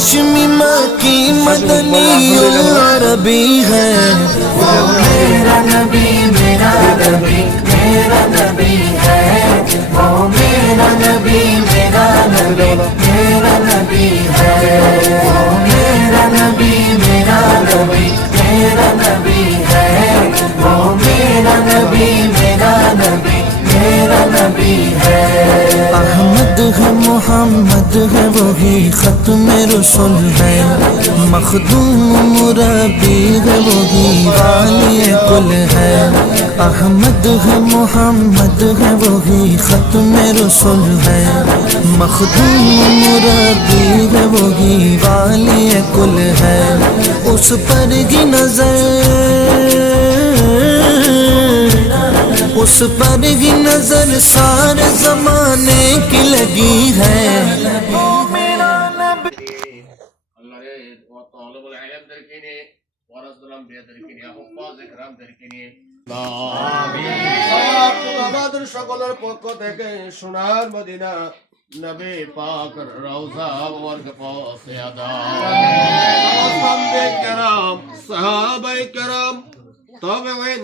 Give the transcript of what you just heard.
हाशमी मक्की मदनी अरबी है। वो मेरा नबी मेरा नबी मेरा नबी है। वो मेरा नबी मेरा नबी मेरा नबी है। वो मेरा नबी मेरा नबी मेरा नबी है। वो मेरा नबी मेरा नबी मेरा नबी है। अहमद है मोहम्मद है वही खत्म रसूल है। मखदूम मुरब्बी है वही वाली कुल है। अहमद है मोहम्मद है वही खत्म रसूल है। मखदूम मुरब्बी है वही वाली कुल है। उस पर की नजर उस पर ही नजर सारे जमाने की लगी है। আমাদের সকলের পক্ষ থেকে সোনার মদিনা নবী পাক রওজা মুবারক পৌঁছে দাও। সাহাবায়ে কেরাম তাবেঈন